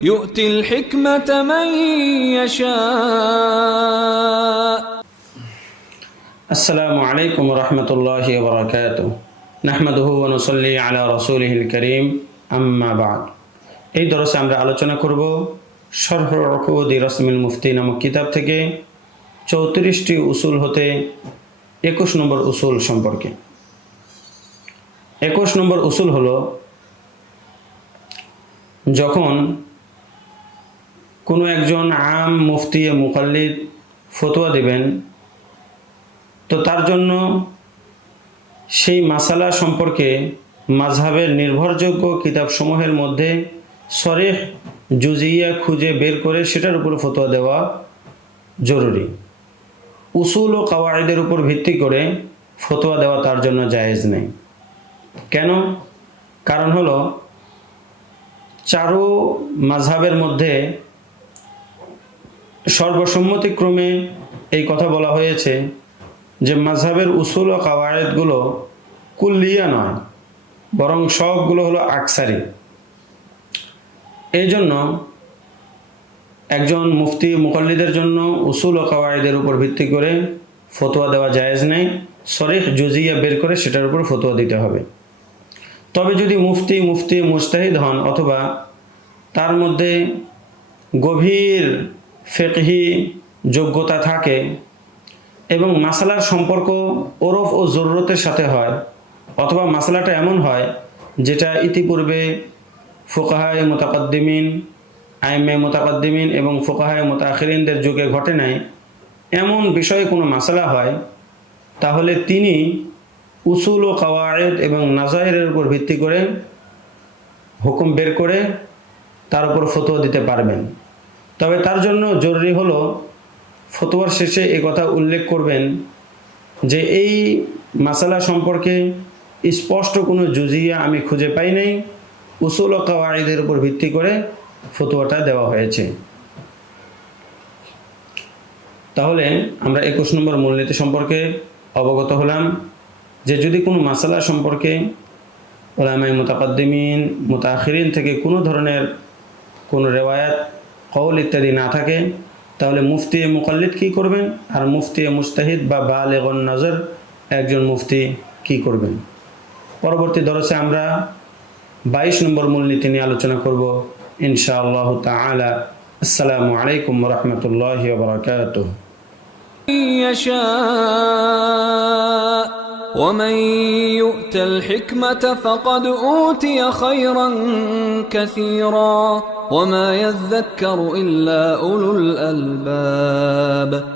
يؤتي الحكمة من يشاء. السلام عليكم ورحمة الله وبركاته. نحمده ونصلي على رسوله الكريم أما بعد. এই দরসে আমরা আলোচনা করব শরহ উকুদ রাসমিল মুফতি নামক কিতাব থেকে 34টি উসুল হতে 21 নম্বর উসুল সম্পর্কে। 21 নম্বর উসুল হলো যখন কোনো একজন আম মুফতি মুকাল্লিদ ফতোয়া দিবেন তো তার জন্য সেই মাসালা সম্পর্কে মাযহাবের নির্ভরযোগ্য কিতাবসমূহের মধ্যে সরিহ জুজিয়া খুঁজে বের করে সেটার উপর ফতোয়া দেওয়া জরুরি। উসুল ও কাওয়াইদের উপর ভিত্তি করে ফতোয়া দেওয়া তার জন্য জায়েজ নেই। কেন? কারণ হলো চারু মাযহাবের মধ্যে সর্বসম্মতিক্রমে এই কথা বলা হয়েছে যে মাযহাবের উসুল ও কাওয়ায়েদগুলো কুল্লিয়া নয়, বরং সবগুলো হলো আকসারি। এই জন্য একজন মুফতি মুকাল্লিদের জন্য উসুল ও কাওয়ায়েদের উপর ভিত্তি করে ফতোয়া দেওয়া জায়েজ নেই। সরিহ জুজিয়া বের করে সেটার উপর ফতোয়া দিতে হবে। তবে যদি মুফতি মুজতাহিদ হন অথবা তার মধ্যে গভীর ফিকহি যোগ্যতা থাকে এবং মাসালার সম্পর্ক ওরফ ও জরুরতের সাথে হয়, অথবা মাসালাটা এমন হয় যেটা ইতিপূর্বে ফুকাহায়ে মুতাকাদ্দিমিন, আইম্মে মুতাকাদ্দিমিন এবং ফুকাহায়ে মুতাআখিরিনদের যুগে ঘটে নাই, এমন বিষয়ে কোনো মাসালা হয়, তাহলে তিনি উসুল ও কাওয়ায়েদ এবং নাজাইরের উপর ভিত্তি করে হুকুম বের করে তার উপর ফতোয়া দিতে পারবেন। তবে তার জন্য জরুরি হলো ফতোয়ার শেষে এই কথা উল্লেখ করবেন যে এই মাসালা সম্পর্কে স্পষ্ট কোনো জুজিয়া আমি খুঁজে পাই নাই, উসুল ও কাওয়াইদের উপর ভিত্তি করে ফতোয়াটা দেওয়া হয়েছে। তাহলে আমরা 21 নম্বর মূলনীতি সম্পর্কে অবগত হলাম যে যদি কোনো মাসালা সম্পর্কে উলামায়ে মুতাকাদ্দিমিন মুতাআখিরিন থেকে কোনো ধরনের কোনো রেওয়ায়াত কওল ইত্যাদি না থাকে, তাহলে মুফতি মুকাল্লিদ কি করবেন আর মুফতি মুজতাহিদ বা বালিগুন নজর একজন মুফতি কি করবেন। পরবর্তী দরসে আমরা 22 নম্বর মূলনীতি নিয়ে আলোচনা করব ইনশাআল্লাহ তাআলা। আসসালামু আলাইকুম ওয়া রাহমাতুল্লাহি ওয়া বারাকাতুহু। ومن يؤت الحكمة فقد أوتي خيرا كثيرا وما يذكر إلا أولو الألباب.